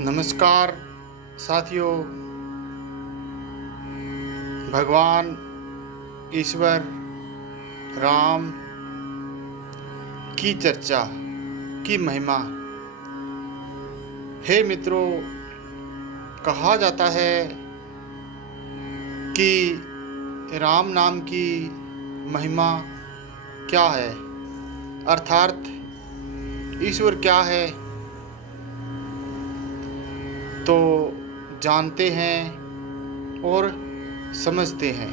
नमस्कार साथियों। भगवान ईश्वर राम की चर्चा की महिमा। हे मित्रों, कहा जाता है कि राम नाम की महिमा क्या है, अर्थात ईश्वर क्या है, तो जानते हैं और समझते हैं।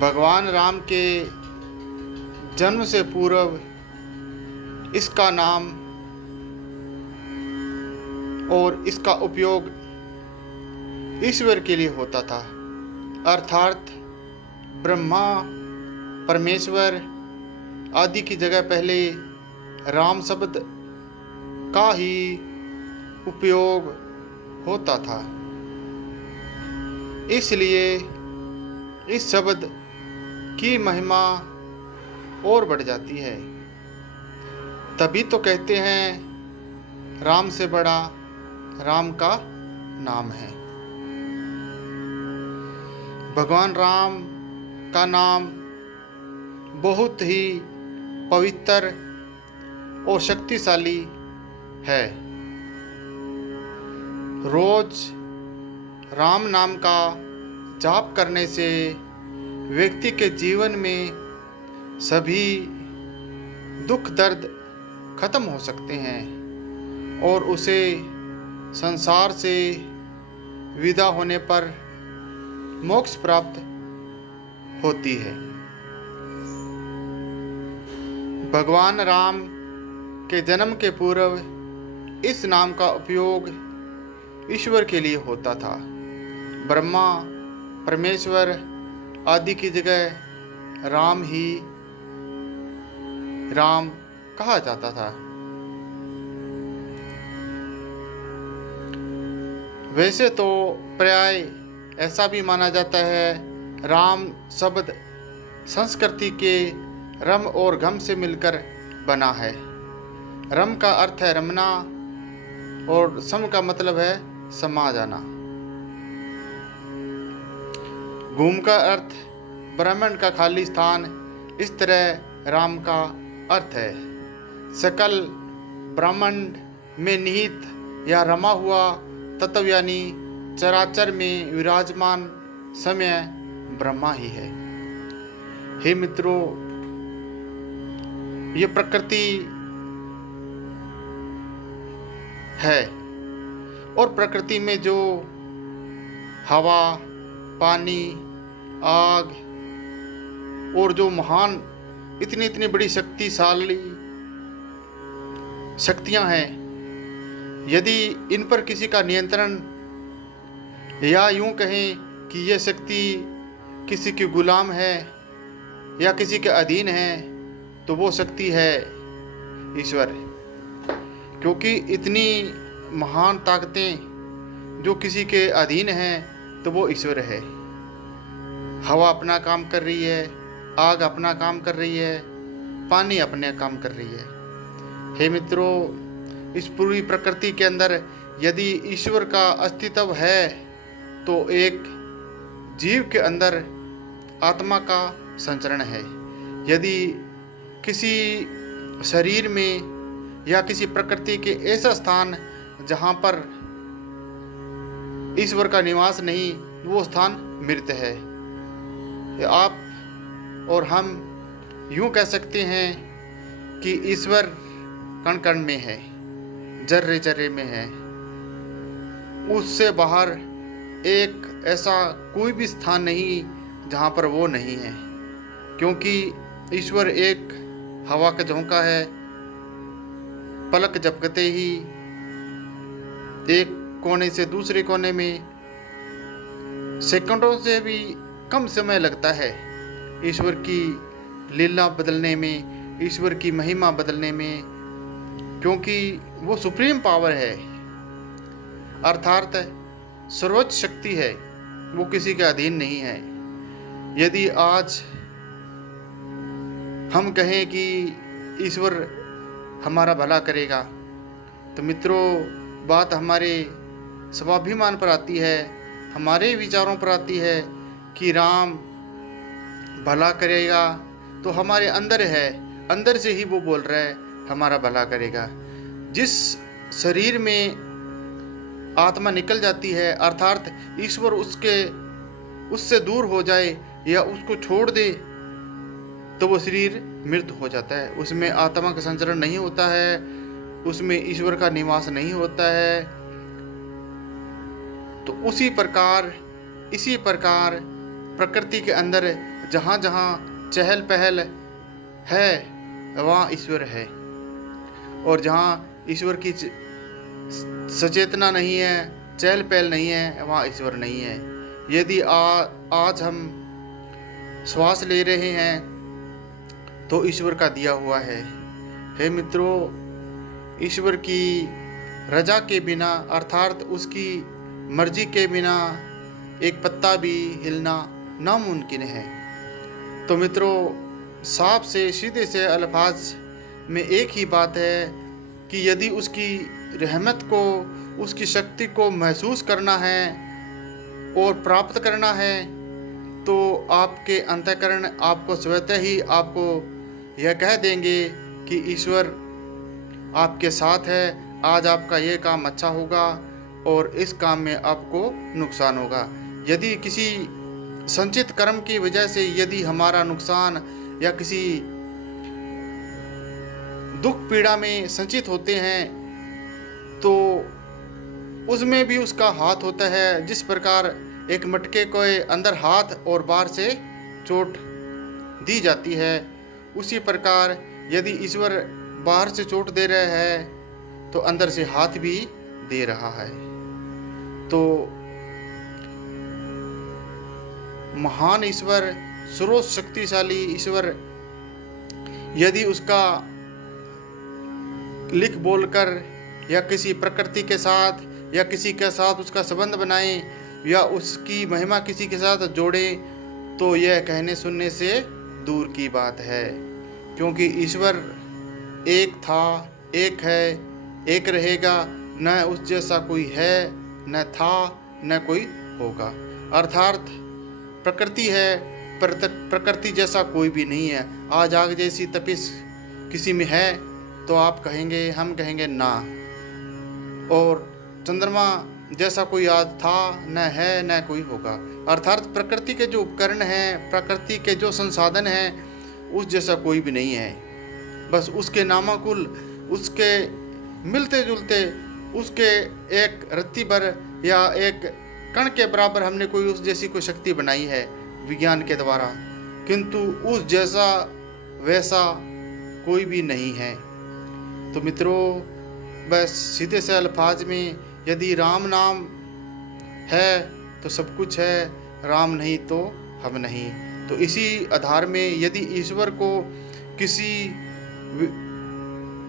भगवान राम के जन्म से पूर्व इसका नाम और इसका उपयोग ईश्वर के लिए होता था, अर्थात ब्रह्मा परमेश्वर आदि की जगह पहले राम शब्द का ही उपयोग होता था। इसलिए इस शब्द की महिमा और बढ़ जाती है। तभी तो कहते हैं राम से बड़ा राम का नाम है। भगवान राम का नाम बहुत ही पवित्र और शक्तिशाली है। रोज राम नाम का जाप करने से व्यक्ति के जीवन में सभी दुख दर्द खत्म हो सकते हैं और उसे संसार से विदा होने पर मोक्ष प्राप्त होती है। भगवान राम के जन्म के पूर्व इस नाम का उपयोग ईश्वर के लिए होता था। ब्रह्मा परमेश्वर आदि की जगह राम ही राम कहा जाता था। वैसे तो प्राय ऐसा भी माना जाता है राम शब्द संस्कृति के रम और गम से मिलकर बना है। रम का अर्थ है रमना और सम का मतलब है समा जाना। घूम का अर्थ ब्रह्मांड का खाली स्थान, इस तरह राम का अर्थ है सकल ब्रह्मांड में निहित या रमा हुआ तत्व, यानी चराचर में विराजमान समय ब्रह्मा ही है। हे मित्रों, ये प्रकृति है और प्रकृति में जो हवा, पानी, आग और जो महान इतनी बड़ी शक्तिशाली शक्तियां हैं, यदि इन पर किसी का नियंत्रण या यूं कहें कि यह शक्ति किसी की गुलाम है या किसी के अधीन है, तो वो शक्ति है ईश्वर। क्योंकि इतनी महान ताकतें जो किसी के अधीन हैं तो वो ईश्वर है। हवा अपना काम कर रही है, आग अपना काम कर रही है, पानी अपने काम कर रही है। हे मित्रों, इस पूरी प्रकृति के अंदर यदि ईश्वर का अस्तित्व है तो एक जीव के अंदर आत्मा का संचरण है। यदि किसी शरीर में या किसी प्रकृति के ऐसा स्थान जहाँ पर ईश्वर का निवास नहीं, वो स्थान मृत है। आप और हम यूं कह सकते हैं कि ईश्वर कण कण में है, जर्रे जर्रे में है। उससे बाहर एक ऐसा कोई भी स्थान नहीं जहाँ पर वो नहीं है, क्योंकि ईश्वर एक हवा का झोंका है। पलक झपकते ही एक कोने से दूसरे कोने में सेकंडों से भी कम समय लगता है ईश्वर की लीला बदलने में, ईश्वर की महिमा बदलने में, क्योंकि वो सुप्रीम पावर है, अर्थात सर्वोच्च शक्ति है। वो किसी के अधीन नहीं है। यदि आज हम कहें कि ईश्वर हमारा भला करेगा, तो मित्रों, बात हमारे स्वाभिमान पर आती है, हमारे विचारों पर आती है कि राम भला करेगा, तो हमारे अंदर है, अंदर से ही वो बोल रहा है हमारा भला करेगा। जिस शरीर में आत्मा निकल जाती है, अर्थात ईश्वर उससे दूर हो जाए या उसको छोड़ दे, तो वो शरीर मृत हो जाता है। उसमें आत्मा का संचरण नहीं होता है, उसमें ईश्वर का निवास नहीं होता है। तो इसी प्रकार प्रकृति के अंदर जहाँ जहाँ चहल पहल है वहाँ ईश्वर है, और जहाँ ईश्वर की सचेतना नहीं है, चहल पहल नहीं है, वहाँ ईश्वर नहीं है। यदि आज हम श्वास ले रहे हैं तो ईश्वर का दिया हुआ है। हे मित्रों, ईश्वर की रजा के बिना, अर्थात उसकी मर्जी के बिना एक पत्ता भी हिलना नामुमकिन है। तो मित्रों, साफ से सीधे से अल्फाज में एक ही बात है कि यदि उसकी रहमत को, उसकी शक्ति को महसूस करना है और प्राप्त करना है, तो आपके अंतःकरण आपको स्वतः ही आपको यह कह देंगे कि ईश्वर आपके साथ है, आज आपका ये काम अच्छा होगा और इस काम में आपको नुकसान होगा। यदि किसी संचित कर्म की वजह से यदि हमारा नुकसान या किसी दुख पीड़ा में संचित होते हैं, तो उसमें भी उसका हाथ होता है। जिस प्रकार एक मटके को अंदर हाथ और बाहर से चोट दी जाती है, उसी प्रकार यदि ईश्वर बाहर से चोट दे रहा है तो अंदर से हाथ भी दे रहा है। तो महान ईश्वर, सर्व शक्तिशाली ईश्वर, यदि उसका लिख बोलकर या किसी प्रकृति के साथ या किसी के साथ उसका संबंध बनाए या उसकी महिमा किसी के साथ जोड़े, तो यह कहने सुनने से दूर की बात है। क्योंकि ईश्वर एक था, एक है, एक रहेगा, न उस जैसा कोई है, न था, न कोई होगा। अर्थात प्रकृति है, प्रकृति जैसा कोई भी नहीं है। आज आग जैसी तपिश किसी में है तो आप कहेंगे, हम कहेंगे ना। और चंद्रमा जैसा कोई आज था, न है, न कोई होगा। अर्थात प्रकृति के जो उपकरण हैं, प्रकृति के जो संसाधन हैं, उस जैसा कोई भी नहीं है। बस उसके नामाकुल, उसके मिलते जुलते, उसके एक रत्ती भर या एक कण के बराबर हमने कोई उस जैसी कोई शक्ति बनाई है विज्ञान के द्वारा, किंतु उस जैसा वैसा कोई भी नहीं है। तो मित्रों, बस सीधे से अल्फाज में, यदि राम नाम है तो सब कुछ है, राम नहीं तो हम नहीं। तो इसी आधार में यदि ईश्वर को किसी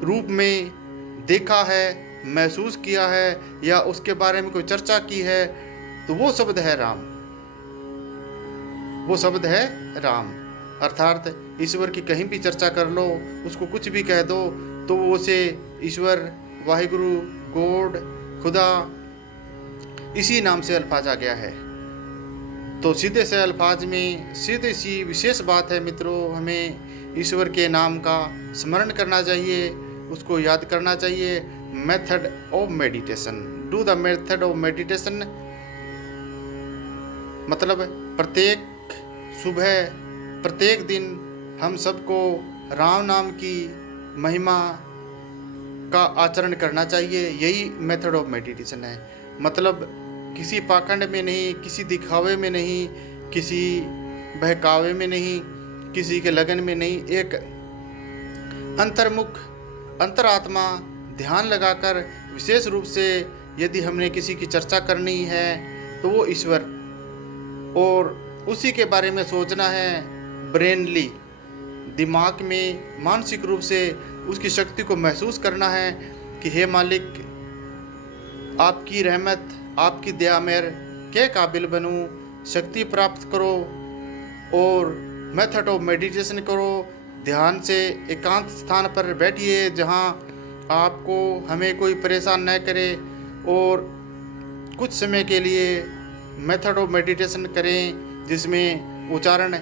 रूप में देखा है, महसूस किया है या उसके बारे में कोई चर्चा की है, तो वो शब्द है राम, वो शब्द है राम। अर्थात ईश्वर की कहीं भी चर्चा कर लो, उसको कुछ भी कह दो, तो वो उसे ईश्वर, वाहिगुरु, गॉड, खुदा, इसी नाम से अल्फाज आ गया है। तो सीधे से अल्फाज में सीधी सी विशेष बात है मित्रों, हमें ईश्वर के नाम का स्मरण करना चाहिए, उसको याद करना चाहिए। Method of meditation, do the method of meditation, मतलब प्रत्येक सुबह, प्रत्येक दिन हम सबको राम नाम की महिमा का आचरण करना चाहिए। यही मेथड ऑफ मेडिटेशन है। मतलब किसी पाखंड में नहीं, किसी दिखावे में नहीं, किसी बहकावे में नहीं, किसी के लगन में नहीं, एक अंतर्मुख, अंतरात्मा ध्यान लगाकर विशेष रूप से यदि हमने किसी की चर्चा करनी है तो वो ईश्वर, और उसी के बारे में सोचना है ब्रेनली, दिमाग में मानसिक रूप से उसकी शक्ति को महसूस करना है कि हे मालिक, आपकी रहमत, आपकी दया मेर के काबिल बनूं, शक्ति प्राप्त करो। और मेथड ऑफ मेडिटेशन करो, ध्यान से एकांत स्थान पर बैठिए जहाँ आपको हमें कोई परेशान न करे, और कुछ समय के लिए मेथड ऑफ मेडिटेशन करें जिसमें उच्चारण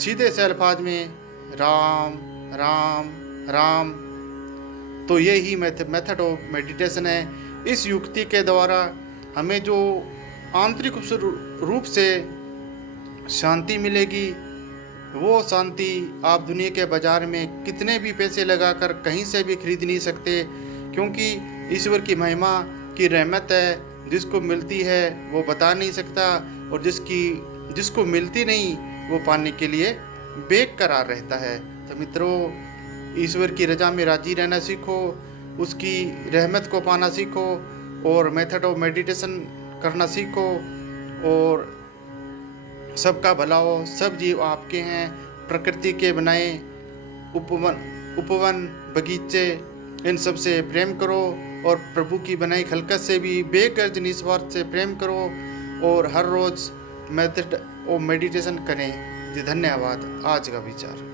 सीधे से अल्फाज में राम राम राम। तो ये ही मेथड ऑफ मेडिटेशन है। इस युक्ति के द्वारा हमें जो आंतरिक रूप से शांति मिलेगी, वो शांति आप दुनिया के बाज़ार में कितने भी पैसे लगाकर कहीं से भी खरीद नहीं सकते, क्योंकि ईश्वर की महिमा की रहमत है। जिसको मिलती है वो बता नहीं सकता, और जिसको मिलती नहीं वो पाने के लिए बेकरार रहता है। तो मित्रों, ईश्वर की रजा में राजी रहना सीखो, उसकी रहमत को पाना सीखो, और मेथड ऑफ मेडिटेशन करना सीखो, और सबका भला हो। सब जीव आपके हैं, प्रकृति के बनाए उपवन बगीचे, इन सब से प्रेम करो, और प्रभु की बनाई खलकत से भी बेगर्ज निस्वार्थ से प्रेम करो, और हर रोज़ मेथड ऑफ मेडिटेशन करें। जी धन्यवाद। आज का विचार।